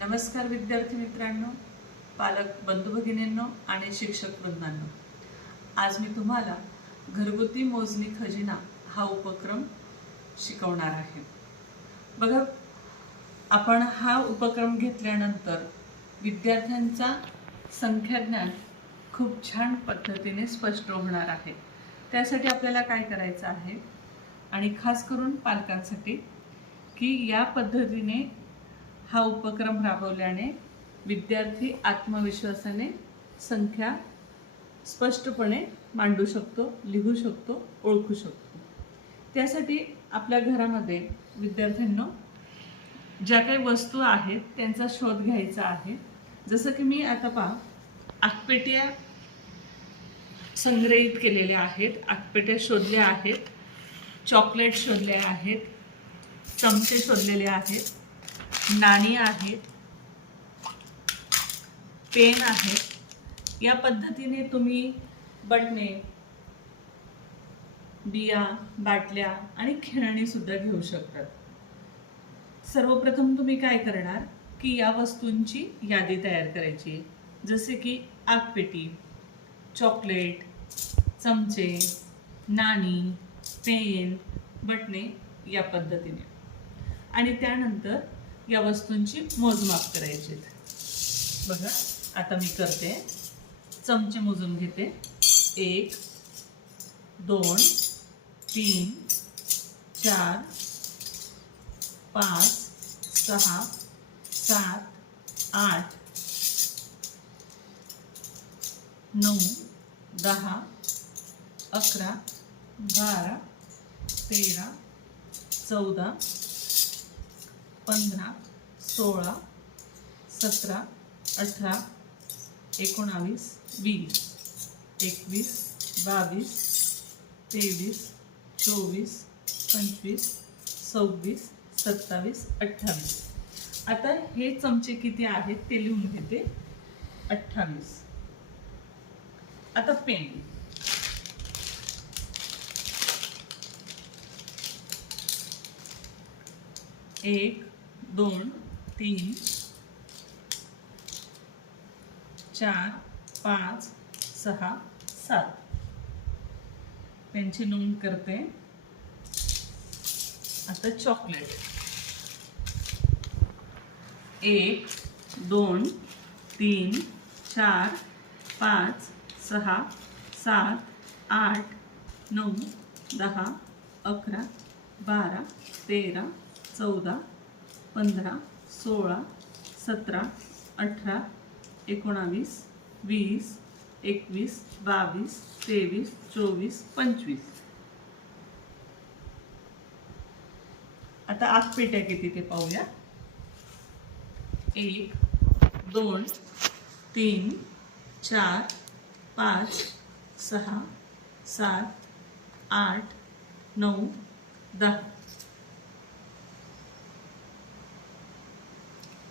नमस्कार विद्यार्थी मित्रांनो पालक बंधू भगिनींनो आणि शिक्षक वृंदांनो. आज मी तुम्हाला घरगुती मोजणी खजिना हा उपक्रम शिकवणार आहे. बघा आपण हा उपक्रम घेतल्यानंतर विद्यार्थ्यांचा संख्याज्ञान खूप छान पद्धतीने स्पष्ट होणार आहे. त्यासाठी आपल्याला काय करायचं आहे? आणि खास करून पालकांसाठी की या पद्धतीने हा उपक्रम राबवल्याने विद्यार्थी आत्मविश्वासाने संख्या स्पष्टपणे मांडू शकतो लिहू शकतो ओळखू शकतो. त्यासाठी आपल्या घरामध्ये विद्यार्थ्यांनो ज्या काही वस्तू आहेत त्यांचा शोध घ्यायचा आहे. जसं की मी आता पहा आगपेट्या संग्रहित केलेल्या आहेत आगपेट्या शोधल्या आहेत चॉकलेट शोधले आहेत चमचे शोधलेले आहेत. नाणी आहेत पेन आहेत या पद्धतीने तुम्ही बटणे बिया बाटल्या आणि खेळणी सुद्धा घेऊ शकतात सर्वप्रथम तुम्ही काय करणार की या वस्तूंची यादी तयार करायची. जसे की आगपेटी चॉकलेट चमचे नाणी पेन बटणे या पद्धतीने. आणि त्यानंतर या वस्तूंची मोजमाप करायची बघा आता मी करते. चमचे मोजून घेते. एक दोन तीन चार पाच सहा सात आठ नऊ दहा अकरा बारा तेरा चौदा पंधरा सोळा सतरा अठरा एकोणावीस वीस एकवीस बावीस तेवीस चोवीस पंचवीस सव्वीस सत्तावीस अठ्ठावीस. आता हे चमचे किती आहेत ते लिहून घेते. अठ्ठावीस. आता पेन. एक दोन तीन चार पाच सहा सात. त्यांची नोंद करते. आता चॉकलेट एक दोन तीन चार पाच सहा सात आठ नऊ दहा अकरा बारा तेरा चौदा पंधरा सोळा सतरा अठरा एकोणावीस वीस एकवीस बावीस तेवीस चोवीस पंचवीस. आता आगपेट्या किती ते पाहूया. एक दोन तीन चार पाच सहा सात आठ नऊ दहा.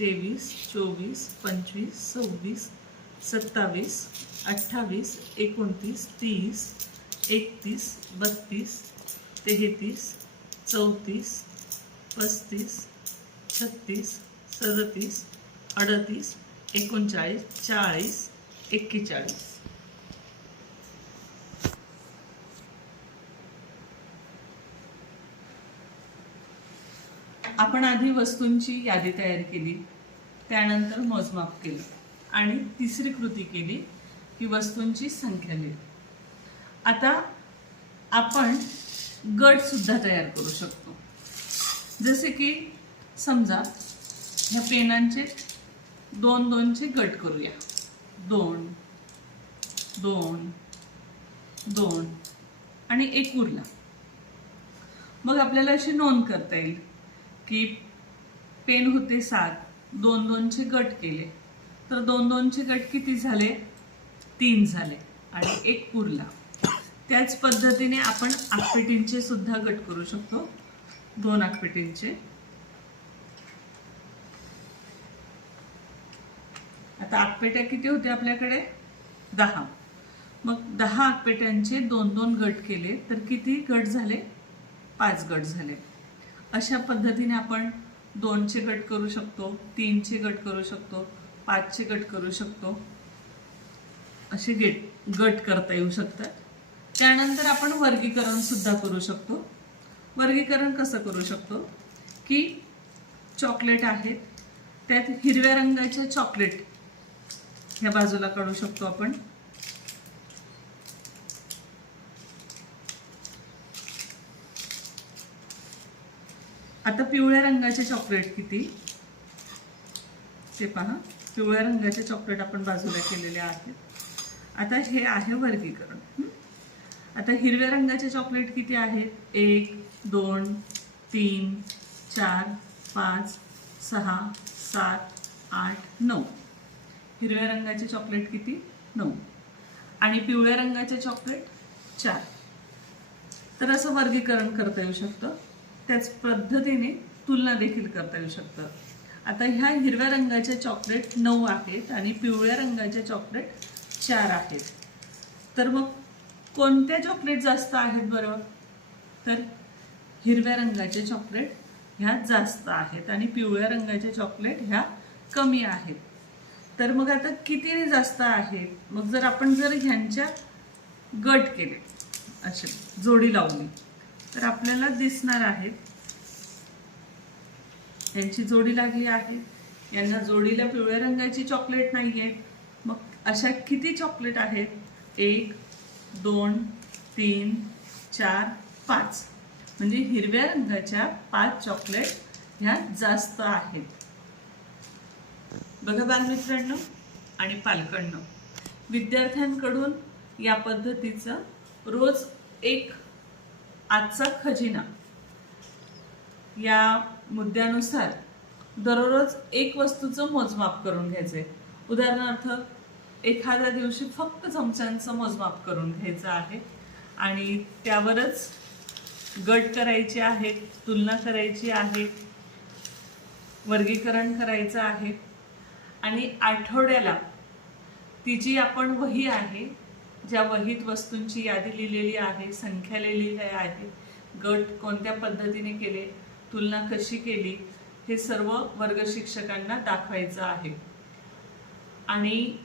तेवीस चोवीस पंचवीस सव्वीस सत्तावीस अठ्ठावीस एकोणतीस तीस एकतीस बत्तीस तेहतीस चौतीस पस्तीस छत्तीस सदतीस अडतीस एकोणचाळीस चाळीस एक्केचाळीस. आपण आधी वस्तूंची यादी तयार केली त्यानंतर मोजमाप केलं आणि तिसरी कृती केली की वस्तूंची संख्या लिहिली. आता आपण गट सुद्धा तयार करू शकतो. जसे की समजा ह्या पेनांचे दोन दोनचे गट करूया. दोन दोन दोन आणि एक उरला. मग आपल्याला अशी नोंद करता येईल. की पेन होते सात दोन दोनचे गट केले. तर दोन दोनचे गट किती झाले? तीन झाले आणि एक पुरला. त्याच पद्धतीने आपण आकपेटींचे सुद्धा गट करू शकतो. दोन आकपेटींचे. आता आकपेट्या किती होते आपल्याकडे? दहा. मग दहा आकपेट्यांचे दोन दोन गट केले तर किती गट झाले? पाच गट झाले. अशा पद्धतीने आपण दोनचे गट करू शकतो तीनचे गट करू शकतो पाचचे गट करू शकतो. असे गेट गट करता येऊ शकतात. त्यानंतर आपण वर्गीकरण सुद्धा करू शकतो. वर्गीकरण कसं करू शकतो? की चॉकलेट आहेत त्यात हिरव्या रंगाचे चॉकलेट ह्या बाजूला काढू शकतो आपण. आता पिवळ्या रंगाचे चॉकलेट किती? ते पहा. पिवळ्या रंगाचे चॉकलेट आपण बाजूला केलेले आहेत. आता हे आहे वर्गीकरण. आता हिरव्या रंगाचे चॉकलेट किती आहेत? एक दोन तीन चार पाच सहा सात आठ नऊ. हिरव्या रंगाचे चॉकलेट किती? नऊ. आणि पिवळ्या रंगाचे चॉकलेट चार. तर असं वर्गीकरण करता येऊ शकतं. त्याच पद्धतीने तुलना देखील करता येऊ शकतं. आता ह्या हिरव्या रंगाचे चॉकलेट नऊ आहेत आणि पिवळ्या रंगाचे चॉकलेट चार आहेत. तर मग कोणत्या चॉकलेट जास्त आहेत बरं? तर हिरव्या रंगाचे चॉकलेट ह्या जास्त आहेत आणि पिवळ्या रंगाचे चॉकलेट ह्या कमी आहेत. तर मग आता किती जास्त आहेत मग जर आपण जर ह्यांच्या गट केले असे जोडी लावली तर आपल्याला दिसणार आहेत. यांची जोडी लागली आहे. यांना जोडीला पिवळ्या रंगाची चॉकलेट नाही आहे मग अशा किती चॉकलेट आहेत? एक दोन तीन चार पाच. म्हणजे हिरव्या रंगाच्या पाच चॉकलेट ह्या जास्त आहेत. बघा बालमित्रांनो आणि पालकांनो. विद्यार्थ्यांकडून या पद्धतीचं रोज एक आजचा खजिना. या मुद्द्यानुसार दररोज एक वस्तूचं मोजमाप करून घ्यायचंय. उदाहरणार्थ एखाद्या दिवशी फक्त चमच्यांचं मोजमाप करून घ्यायचं आहे आणि त्यावरच गट करायचे आहेत तुलना करायची आहे वर्गीकरण करायचं आहे आणि आठवड्याला ती जी आपण वही आहे ज्या वहीत वस्तूंची यादी लिहिलेली आहे संख्या लिहिलेली आहे गट कोणत्या पद्धतीने केले तुलना कशी केली हे सर्व वर्ग शिक्षकांना दाखवायचं आहे. आणि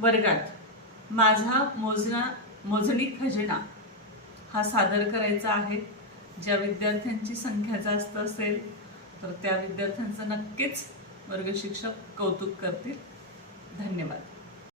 वर्गात माझा मोजना मोजणी खजिना हा सादर करायचा आहे. ज्या विद्यार्थ्यांची संख्या जास्त असेल तर त्या विद्यार्थ्यांचं नक्कीच वर्गशिक्षक कौतुक करतील. धन्यवाद.